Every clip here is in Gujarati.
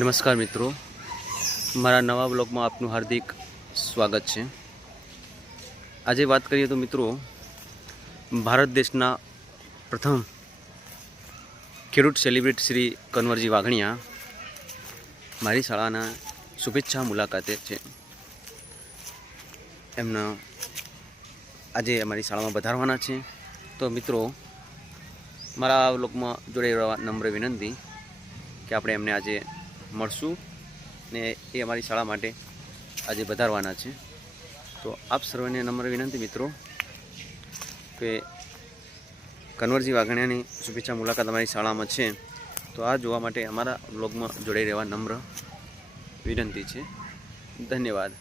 નમસ્કાર મિત્રો, મારા નવા બ્લોગમાં આપનું હાર્દિક સ્વાગત છે। આજે વાત કરીએ તો મિત્રો, ભારત દેશના પ્રથમ ખેડૂત સેલિબ્રિટી શ્રી કનવરજી વાઘણિયા મારી શાળાના શુભેચ્છા મુલાકાતે છે। એમના આજે અમારી શાળામાં પધારવાના છે। તો મિત્રો, મારા આ બ્લોગમાં જોડાઈ નમ્ર વિનંતી કે આપણે એમને આજે મળશું ને એ અમારી શાળા માટે આજે પધારવાના છે। તો આપ સર્વને નમ્ર વિનંતી મિત્રો કે કનવરજી વાઘણિયાની શુભેચ્છા મુલાકાત અમારી શાળામાં છે, તો આ જોવા માટે અમારા બ્લોગમાં જોડાઈ રહેવા નમ્ર વિનંતી છે। ધન્યવાદ।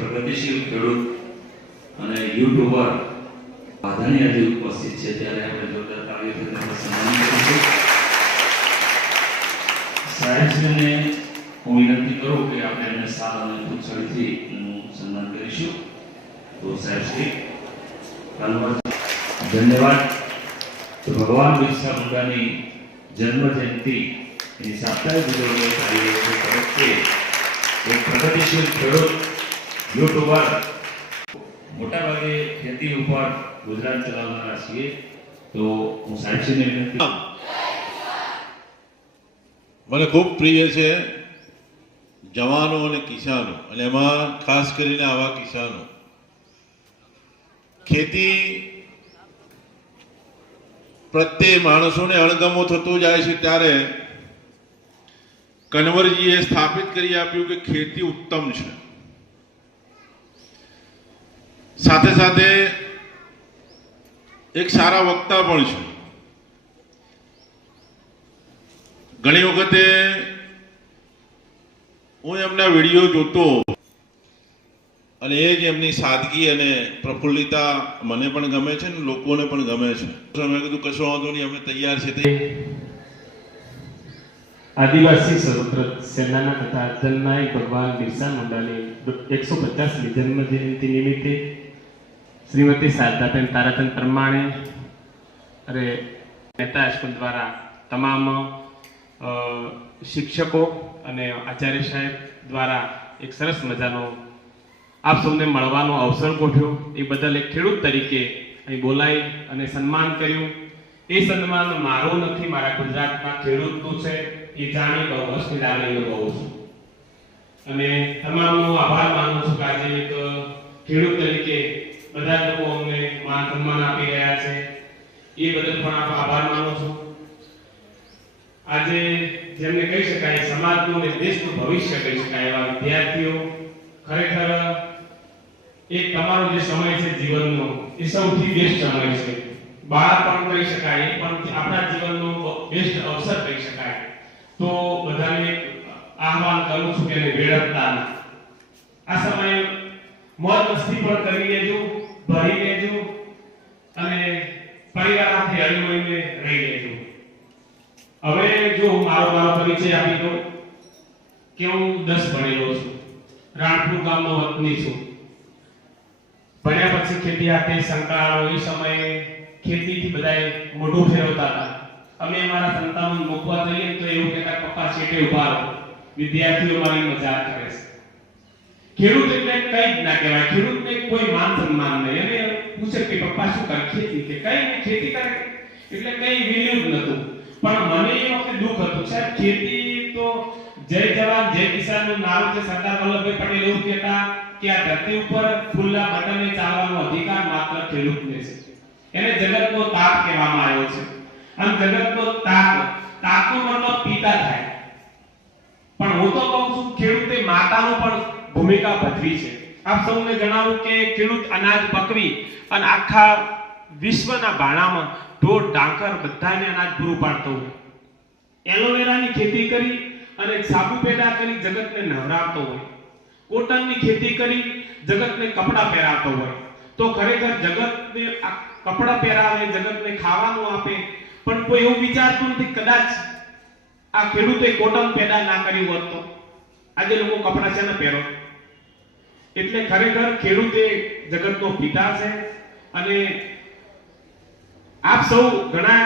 પ્રગતિશીલ ખેડૂત અને યુટ્યુબર વાઘાણી આજે ઉપસ્થિત છે, ત્યારે આપણે જોરદાર તાળીઓથી તેમને સન્માનિત કરીશું। સાહેબશ્રીને હું વિનંતી કરું કે આપણે એમને સાલ અને પૂછડીથી સન્માન કરીશું। તો સાહેબશ્રી ધન્યવાદ। તો ભગવાન બિરસા મુંડાની જન્મ જયંતિ એની સાપ્તાહિક ઉજવણી ચાલી રહી છે, તરફથી એક પ્રગતિશીલ ખેડૂત યુટ્યુબર મોટાભાગે ખેતી ઉપર ગુજરાત ચલાવનારા છીએ। તો હું સાહેબશ્રીને વિનંતી મને ખૂબ પ્રિય છે જવાનો અને કિસાનો, અને એમાં ખાસ કરીને આવા કિસાનો. ખેતી પ્રત્યે માણસોને અણગમો થતો જાય છે ત્યારે કન્વરજીએ સ્થાપિત કરી આપ્યું કે ખેતી ઉત્તમ છે. સાથે સાથે એક સારા વક્તા પણ છે. ઘણી વખતે હું એમના વિડીયો જોતો અને એ જ એમની સાદગી અને પ્રફુલ્લિતા મને પણ ગમે છે ને લોકોને પણ ગમે છે. મેં કીધું કશો વાંધો નહીં, અમે તૈયાર છે. આદિવાસી સર્વત્ર સેનાના તથા જનનાયક ભગવાન બિરસા મુંડાની 150મી જન્મ જયંતિ નિમિત્તે શ્રીમતી શારદાબેન તારાચંદ પરમાણે અને મહેતા સ્કૂલ દ્વારા તમામ શિક્ષકો અને આચાર્ય સાહેબ દ્વારા એક સરસ મજાનો આપ સૌને મળવાનો અવસર ગોઠવ્યો. એ બદલ એક ખેડૂત તરીકે અહીં બોલાઈ અને સન્માન કર્યું. એ સન્માન મારું નથી, મારા ગુજરાતના ખેડૂતનું છે. એ જાણી બહુ હર્ષની લાગણી અનુભવું છું અને તમામનો આભાર માનું છું કે આજે એક ખેડૂત તરીકે બધા લોકો અમને માન સન્માન આપી રહ્યા છે. એ બદલ પણ આભાર માનું છું. આજે જેમને કહી શકાય સમાજનું અને દેશનું ભવિષ્ય કહી શકાય એવા વિદ્યાર્થીઓ, ખરેખર એક તમારો જે સમય છે જીવનનો એ સૌથી બેસ્ટ સમય છે. બાળપણ કહી શકાય, એ પણ આપણા જીવનનો બેસ્ટ અવસર કહી શકાય. તો બધાને આહવાન કરું છું કે વેડફતા ના. આ સમયે મોજ મસ્તી પણ કરી લેજો, ભરી લેજો અને પરિવાર સાથે હળીમળીને રહી લેજો. હવે જો મારો પરિચય આપી દઉં કે હું 10 ભણેલો છું, રાણપુર ગામનો વતની છું. ભણ્યા પછી ખેતી સાથે સંકળાયેલો. એ સમયે ખેતીથી બધાએ મોઢું ફેરવતા હતા. અમે અમારા સંતાનો મૂકવા જઈએ તો એવું કહેતા પપ્પા શેઠે ઉભા રહો, વિદ્યાર્થીઓ મારી મજાક કરે છે. ખેડૂત એટલે કઈ જ ના કહેવાય. ખેડૂતને કોઈ માન સન્માન નહીં. એને પૂછે કે પપ્પા શું કરે? ખેતી. કે કઈ નહીં, ખેતી કરે એટલે કઈ વેલ્યુ જ નતું. પણ મને એ વખતે દુઃખ હતું, સાહેબ ખેતી તો જય જવાન જય કિસાનનું નારું છે. સરદાર વલ્લભભાઈ પટેલ એવું કહેતા કે આ ધરતી ઉપર ખુલ્લા બટને ચાલવાનો અધિકાર માત્ર ખેડૂતને છે. એને જગતનો તાત કહેવામાં આવ્યો છે. અને જગતનો તાતનો મતલબ પિતા થાય. પણ હું તો કહું છું ખેડૂતે માતાનો પણ ભૂમિકા ભજવી છે. આપ સૌને જણાવું કે ખેડૂત અનાજ પકવી અને આખા વિશ્વના ભાણામાં ઢોર ઢાંકર બધાને અનાજ પૂરું પાડતો હોય. એલોવેરાની ખેતી કરી અને સાબુ પેદા કરી જગતને નવરાવતો હોય. કોટનની ખેતી કરી જગતને કપડાં પહેરાવતો હોય. તો ખરેખર જગતને કપડાં પહેરાવે, જગતને ખાવાનું આપે, પણ કોઈ એવું વિચારતું નથી કદાચ આ ખેડૂતે કોટન પેદા ના કર્યું હોત તો આજે લોકો કપડાં છે ને પહેરો. એટલે ખરેખર ખેડૂતે જગતનો પિતા છે. અને આપ સૌ ઘણા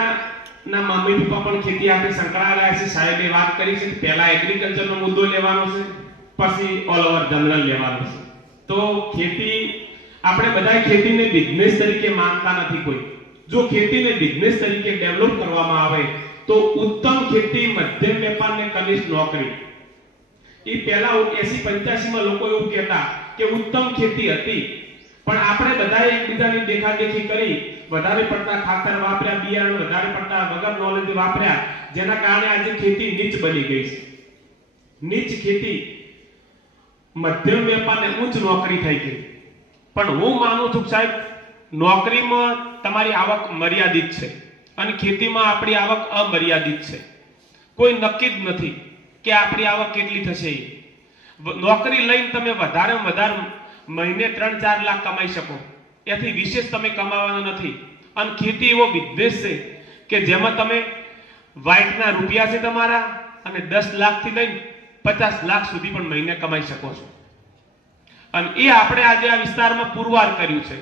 ના મમ્મી પપ્પા પણ ખેતી સાથે સંકળાયેલા છે. સાહેબે વાત કરી છે પહેલા એગ્રીકલ્ચરનો મુદ્દો લેવાનો છે, પછી ઓલ ઓવર જનરલ લેવાનો છે. તો ખેતી આપણે બધા ખેતીને બિઝનેસ તરીકે માનતા નથી કોઈ. જો ખેતીને બિઝનેસ તરીકે ડેવલપ કરવામાં આવે તો ઉત્તમ ખેતી, મધ્યમ વેપાર ને કનિષ્ઠ નોકરી. એ પહેલા 80-85 માં લોકો એવું કહેતા કે ઉત્તમ ખેતી હતી, પણ આપણે બધાએ એકબીજાની દેખાદેખી કરી, વધારે પડતા ખાતર વાપર્યા, બિયારણ વધારે પડતા વગર નોલેજ વાપર્યા, જેના કારણે આજે ખેતી નીચ બની ગઈ છે. નીચ ખેતી, મધ્યમ વેપાર ને ઉચ્ચ નોકરી થઈ ગઈ. પણ હું માનું છું સાહેબ, નોકરીમાં તમારી આવક મર્યાદિત છે અને ખેતીમાં આપણી આવક અમર્યાદિત છે. કોઈ નક્કી જ નથી કે આપણી આવક કેટલી થશે. નોકરી લઈને તમે વધારેમાં વધારે મહિને 3-4 લાખ કમાઈ શકો, એથી વિશેષ તમે કમાવાના નથી. અને ખેતી એવો બિઝનેસ છે કે જેમાં તમે વ્હાઇટના રૂપિયા છે તમારા અને 10 લાખથી લઈને 50 લાખ સુધી પણ મહિને કમાઈ શકો છો. અને એ આપણે આજે આ વિસ્તારમાં પુરવાર કર્યું છે.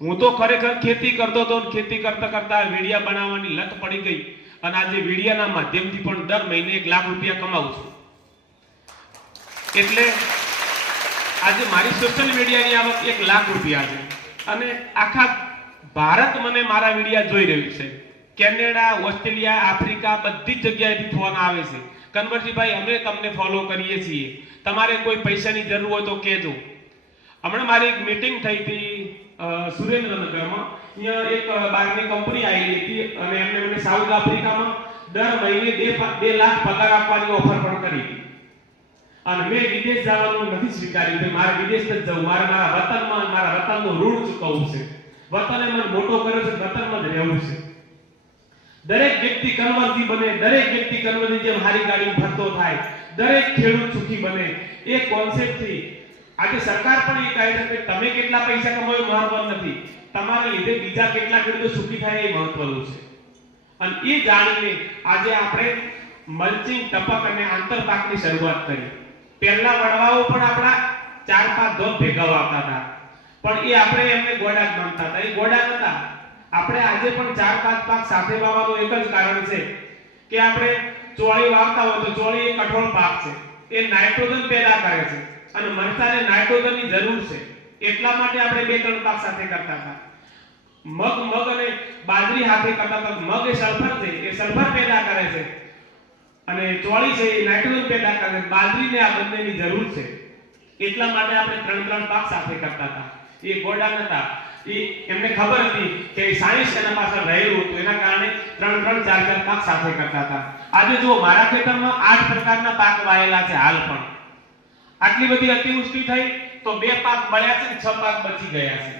હું તો ખરેખર ખેતી કરતો હતો, ખેતી કરતા કરતા વીડિયા બનાવવાની લત પડી ગઈ અને આજે વીડિયાના માધ્યમથી પણ દર મહિને 1 લાખ રૂપિયા કમાઉં છું. એટલે આજે મારી સોશિયલ મીડિયાની આવક 1 લાખ રૂપિયા છે અને આખા ભારત મને મારા વિડિયા જોઈ રહ્યું છે, કેનેડા, ઓસ્ટ્રેલિયા, આફ્રિકા બધી જ જગ્યાએથી ફોન આવે છે, કન્વરજીભાઈ અમે તમને ફોલો કરીએ છીએ, તમારે કોઈ પૈસાની જરૂર હોય તો કહેજો. હમણાં મારી એક મીટિંગ થઈ હતી સુરેન્દ્રનગરમાં. અહીંયા એક બહારની કંપની આવેલી હતી અને એમને મને સાઉથ આફ્રિકામાં દર મહિને 2 લાખ પગાર આપવાની ઓફર પણ કરી હતી. અને મેં વિદેશ જવાનું નથી સ્વીકાર્યું કે મારે વિદેશ જ જવું, મારે મારા વતનમાં મારા વતનનું ઋણ ચૂકવવું છે. વતને મને મોટો કર્યો છે, વતનમાં જ રહેવું છે. દરેક વ્યક્તિ કન્વર્જી બને, દરેક વ્યક્તિ કન્વર્જી જેમ હારી ગાડી ફરતો થાય, દરેક ખેડૂત સુખી બને, એ કોન્સેપ્ટથી આજે સરકાર પણ એ કહે છે કે તમે કેટલા પૈસા કમાવો એ મહત્વનું નથી, તમારા લીધે બીજા કેટલા ખેડૂતો સુખી થાય એ મહત્વનું છે. અને એ જાણીને આજે આપણે મલ્ચિંગ, ટપક અને આંતરપાકની શરૂઆત કરી. પહેલા વડવાઓ પણ આપણા 4-5 ધોધ ભેગા વાવતા હતા, પણ એ આપણે એમને ગોડા જ માનતા હતા. એ ગોડા નતા. આપણે આજે પણ 4-5 પાક સાથે વાવવાનું એક જ કારણ છે કે આપણે ચોળી વાવતા હોય તો ચોળી એક કઠોળ પાક છે, એ નાઇટ્રોજન પેદા કરે છે અને મરચાને નાઇટ્રોજનની જરૂર છે, એટલા માટે આપણે 2-3 પાક સાથે કરતા હતા. મગ અને બાજરી સાથે કરતા હતા. મગ એ સલ્ફર છે, એ સલ્ફર પેદા કરે છે અને ચોળી છે એ નાઇટ્રોજન પેદા કરે છે. બાજરીને આ બંનેની જરૂર છે, એટલા માટે આપણે 3-3 પાક સાથે કરતા હતા. એ ગોડા નતા. એમને ખબર હતી કે સાયન્સ એના પાછળ રહેલું હતું, એના કારણે 3-3, 4-4 પાક સાથે કરતા હતા. આજે જો મારા ખેતરમાં 8 પ્રકારના પાક વાયેલા છે હાલ પણ. આટલી બધી અતિવૃષ્ટિ થઈ તો 2 પાક બળ્યા છે, 6 પાક બચી ગયા છે.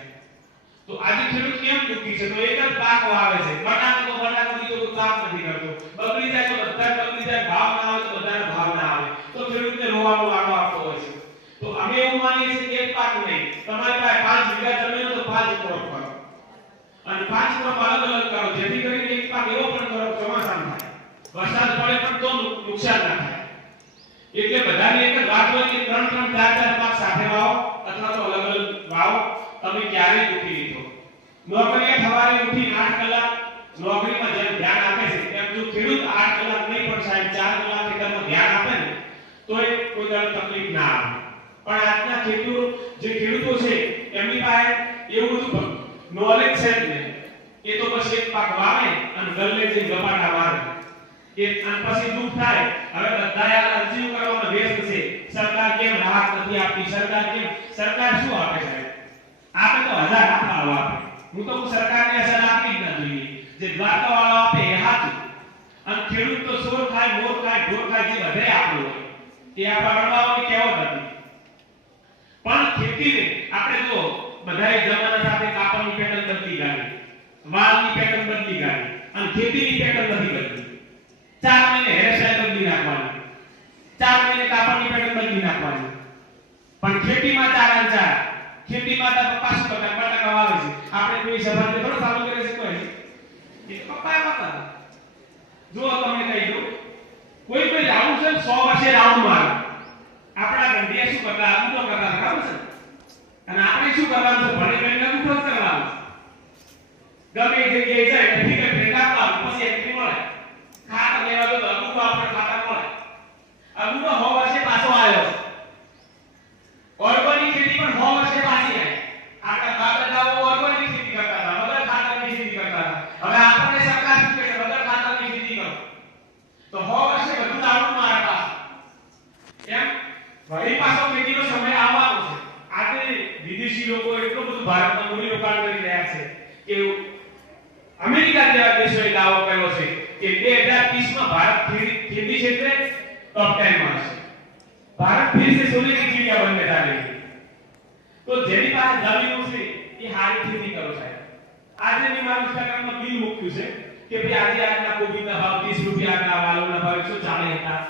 તો આજે ખેડૂત કેમ દુઃખી છે? તો એક જ પાક વાવે છે, બટાકો બીજો કોઈ પાક નથી કરતો. બગડી જાય તો બધા બગડી જાય, ભાવ ના આવે તો બધાને ભાવ ના આવે, તો ખેડૂતને રોવાનો વારો આવતો હોય છે. તો અમે એવું માનીએ છીએ કે એક પાક નહીં, તમારી પાસે 5 વીઘા જમીન તો 5 ક્રોપ કરો અને 5 ક્રોપ અલગ અલગ કરો, જેથી કરીને એક પાક એવો પણ કરો ચોમાસામાં થાય, વરસાદ પડે પણ તો નુકસાન ના થાય. એટલે બધાની એક જ વાત હોય કે 3-3, 4-4 પાક સાથે વાવો અથવા તો અલગ અલગ વાવો. તમે ક્યારે દુખી લીધો? નોકરીએ સવારે ઉઠી 8 કલાક નોકરીમાં જેમ ધ્યાન આપે છે તેમ જો ખેડૂત 8 કલાક નહીં પણ સાહેબ 4 કલાક ખેતરમાં ધ્યાન આપે ને તો એ કોઈ દર તકલીફ ના આવે. પણ આજના ખેડૂતો છે એમની પાસે એવું બધું નોલેજ છે જ નહીં. એ તો બસ એક પાક વાવે અને ગલ્લે જઈને ગપાટા મારે. એ અને પછી દુઃખ થાય, હવે બધા અરજીઓ કરવામાં વ્યસ્ત છે, સરકાર કેમ રાહત નથી આપતી, સરકાર શું આપે છે? આપે તો 1000 આપવા આપે. હું તો સરકારને અસર આપી જ ના જોઈએ. જે દ્વારકા વાળો આપે એ સાચું. અને ખેડૂત તો સોર ખાય, મોર ખાય, ઢોર ખાય, જે વધે આપણું હોય એ આપણા વડવાઓની કહેવત હતી. પણ ખેતીને આપણે જો બધાએ જમાના સાથે કાપડની પેટર્ન બદલી ગાડી, વાળની પેટર્ન બદલી ગાડી અને ખેતીની પેટર્ન નથી બદલી. 4 મહિને હેરસ્ટાઈલ બદલી નાખવાની, 4 મહિને કાપડની પેટર્ન બદલી નાખવાની. પણ ખેતીમાં 4 ખેતીમાં તો પપ્પા શું કરતા? બટાકા વાવે છે. આપણે કોઈ સભાને થોડો ચાલુ કરે છે કોઈ? એ પપ્પા વાવતા. જો તમને કહી દઉં, કોઈ રાઉન્ડ છે 100 વર્ષે રાઉન્ડ મારે. આપણા ગંડિયા શું કરતા? આવું કરતા ખબર છે? અને આપણે શું કરવાનું છે? ભણી ભણીને ઉઠો કરવાનું. ગમે એ જગ્યાએ જાય ઠીક છે, ભેગા પાડો પછી એન્ટ્રી મળે. ખાતા લેવા તો અમુક આપણે ખાતા મળે. અમુક 100 વર્ષે પાછો આવ્યો છે. ઓર્ગેનિક ખેતી પણ 100 વર્ષે પાછી આવી. આપણા દાદાઓ ઓર્ગેનિક ખેતી કરતા હતા, વગર ખાતરની ખેતી કરતા હતા. હવે આપણને સરકાર શું કહે છે? વગર ખાતરની ખેતી કરો. તો 100 વર્ષે બધું દારૂ મારા પાસે. એમ વળી પાછો ખેતીનો સમય આવવાનો છે. આજે વિદેશી લોકો એટલું બધું ભારતમાં મૂડી રોકાણ કરી રહ્યા છે કે અમેરિકા જેવા દેશોએ દાવો કર્યો છે કે 2030 માં ભારત ખેતી ક્ષેત્રે ટોપ 10 માં હશે. भारत फिर से सोने की चिड़िया बनने जा रही है. तो જેની પાસે જમીનો છે એ હારી ખેતી કરો સાહેબ. આજે મેં મારું ઇન્સ્ટાગ્રામમાં બિલ મૂક્યું છે કે ભાઈ આજે આજના કોબીના ભાવ 30 રૂપિયા, વાલોના ભાવ 140 હતા,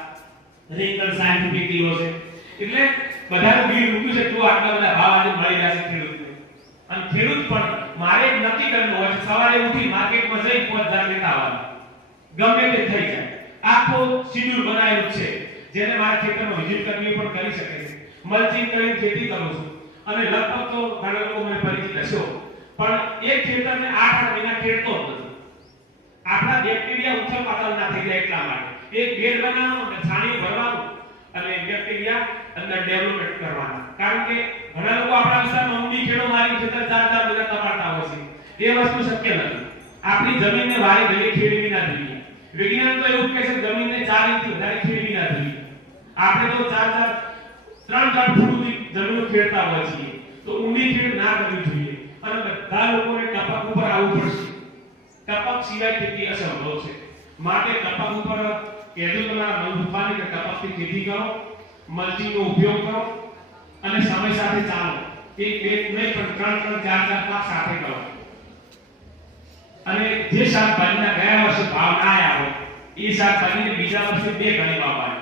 રીંગણ 60 રૂપિયા કિલો છે. એટલે બધાનું બિલ મૂક્યું છે તો આટલા બધા ભાવ આજે મળી જશે ખેડૂતને. અને ખેડૂત પણ મારે નક્કી કરવું હોય સવારે ઉઠી માર્કેટમાં જઈ 5000 લેતા આવવાનું, ગમે તે થઈ જાય. આખો શેડ્યુલ બનાવેલું છે જેને મારા ખેતરમાં વિઝિટ કરવી પણ કરી શકે છે. મલ્ચિંગ કરીને ખેતી કરું છું અને લગભગ તો ઘણા લોકો મને પરિચિત હશો, પણ એક ખેતરને 8 મહિના ખેડતો નથી. આપણા બેક્ટેરિયા ઉથલ પાથલ ના થઈ જાય એટલા માટે એક બેડ બનાવવાનું અને છાણી ભરવાનું અને બેક્ટેરિયા અંદર ડેવલપમેન્ટ કરવાનું. કારણ કે ઘણા લોકો આપણા વિસ્તારમાં ઊંડી ખેડો મારી ખેતર 4-4 મહિના તપાડતા હોય છે. એ વસ્તુ શક્ય નથી. આપણી જમીનને વારે ઘડીએ ખેડવી ના જોઈએ. વિજ્ઞાન તો એવું કહે છે કે જમીનને 4 ઇંચથી વધારે ખેડવી ના જોઈએ. આપણે તો 3-4 ફૂટ સુધી જમીન ખેડતા હોય છીએ, તો ઊંડી ખેડ ના કરવી જોઈએ. અને બધા લોકોને ટપક ઉપર આવવું પડશે. ટપક સિવાય ખેતી અસંભવ છે. માટે ટપક ઉપર કહેજો તમારા મનપસંદ કે ટપકથી ખેતી કરો, મલ્ચિંગનો ઉપયોગ કરો અને સમય સાથે ચાલો. એક બે નહીં પણ 3-4 પાક સાથે કરો. અને જે શાકભાજીના ગયા વર્ષે ભાવ ના આવ્યા હોય એ શાકભાજીને બીજા વર્ષે 2 ગણી વાપરવા,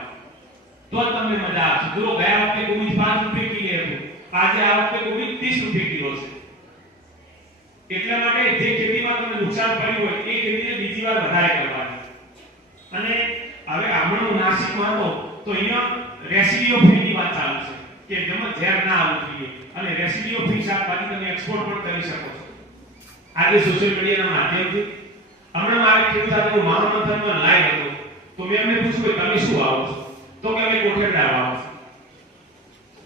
તો તમને મજા આવશે. જો ગયા વખતે કોબીજ 5 રૂપિયા કિલો હતું, આજે આ વખતે કોબીજ 30 રૂપિયા કિલો છે. એટલા માટે જે ખેતીમાં તમને નુકસાન પડ્યું હોય એ ખેતીને બીજી વાર વધારે કરવાની. અને હવે હમણાં નાસિકમાં હતો તો અહીંયા રેસિડિયો ફ્રીની વાત ચાલુ છે કે જેમાં ઝેર ના આવવું જોઈએ, અને રેસિડિયો ફ્રી શાકભાજી તમે એક્સપોર્ટ પણ કરી શકો છો. આજે સોશિયલ મીડિયાના માધ્યમથી હમણાં મારે ખેડૂત સાથે માનવમંથનમાં લાઈવ હતો, તો મેં એમને પૂછ્યું કે તમે શું વાવો છો? તો કે અમે કોઠેડા વાવો છો.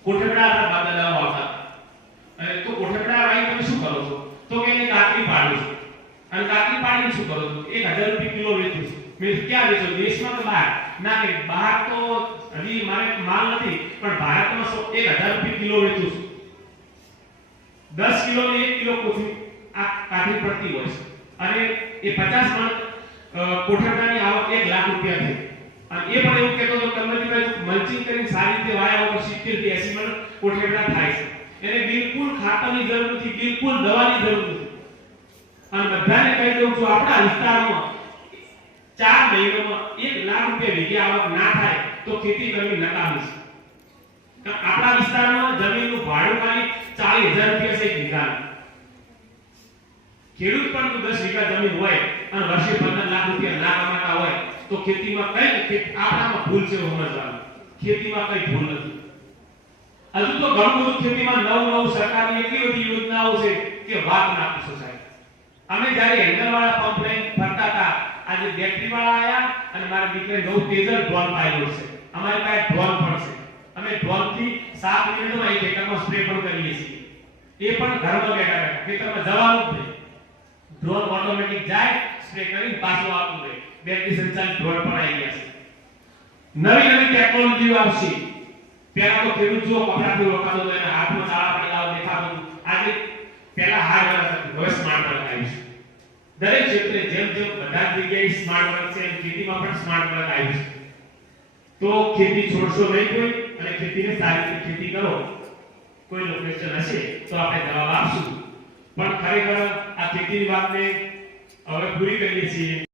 કોઠેડા આપણા બાદલાઓ આવતા, અને તો કોઠેડા વાવી તમે શું કરો છો? તો કે એને કાકડી પાડું છું. અને કાકડી પાડીને શું કરો છો? 1000 રૂપિયા કિલો વેચું છું. મેં ક્યાં વેચો? દેશમાં કે બહાર? ના કે બહાર તો હજી મારે માલ નથી, પણ ભારતમાં 1000 રૂપિયા કિલો વેચું છું. 10 કિલો ને 1 કિલો કોથળી આ કાઢી પડતી હોય છે. અને એ 50 મણ કોઠેડાની આવક 1 લાખ રૂપિયા થઈ. અને એ પણ એવું કહેતો હતો તમે મલ્ચિંગ કરીને સારી રીતે વાયા વગર 70 થી 80 મણ કોઠેડા થાય છે. એને બિલકુલ ખાતરની જરૂર નથી, બિલકુલ દવાની જરૂર નથી. અને બધાને કહી દઉં છું, આપણા વિસ્તારમાં 4 મહિનામાં 1 લાખ રૂપિયા વીઘે આવક ના થાય તો ખેતી કરવી નકામી છે. આપણા વિસ્તારમાં જમીનનું ભાડું ખાલી 40,000 રૂપિયા છે એક વીઘાનું. ખેડૂત પણ 10 વીઘા જમીન હોય અને વર્ષે 15 લાખ રૂપિયા ના કમાતા હોય તો ખેતીમાં કઈ આપણામાં ભૂલ છે સમજવાનું. ખેતીમાં કઈ ભૂલ નથી. હજુ તો ઘણું બધું ખેતીમાં નવું સરકારની એટલી બધી યોજનાઓ છે કે વાત ના પૂછો સાહેબ. અમે જ્યારે હેન્ડલવાળા પંપ લઈને ફરતા હતા, આજે બેટરીવાળા આયા અને મારા દીકરે નવું તેજલ ડ્રોન પાયલોટ છે. અમારી પાસે ડ્રોન પણ છે. અમે ડ્રોનથી 7 મિનિટમાં એક એકરમાં સ્પ્રે પણ કરીએ છીએ. એ પણ ઘરમાં બેઠા ખેતરમાં જવાનું જ નહીં. ડ્રોન ઓટોમેટિક જાય, સ્પ્રે કરીને પાછું આવતું રહે. બેટરી સંચાલિત ડ્રોન પણ આવી ગયા છે. નવી ટેકનોલોજી આવશે. પહેલા તો ખેડૂત જો કપડાથી રોકાતો તો એના હાથમાં ચાળા પડેલા દેખાતું. આજે પહેલા હાર્ડવેર હતું, હવે સ્માર્ટ વર્ક આવ્યું છે. દરેક ક્ષેત્રે જેમ બધા જગ્યાએ સ્માર્ટ વર્ક છે, ખેતીમાં પણ સ્માર્ટ વર્ક આવ્યું છે. તો ખેતી છોડશો નહીં કોઈ, અને ખેતીને સારી રીતે ખેતી કરો. કોઈ લોકેશન હશે તો આપણે જવાબ આપશું. પણ ખરેખર આ ખેતીની વાતને હવે પૂરી કરીએ છીએ.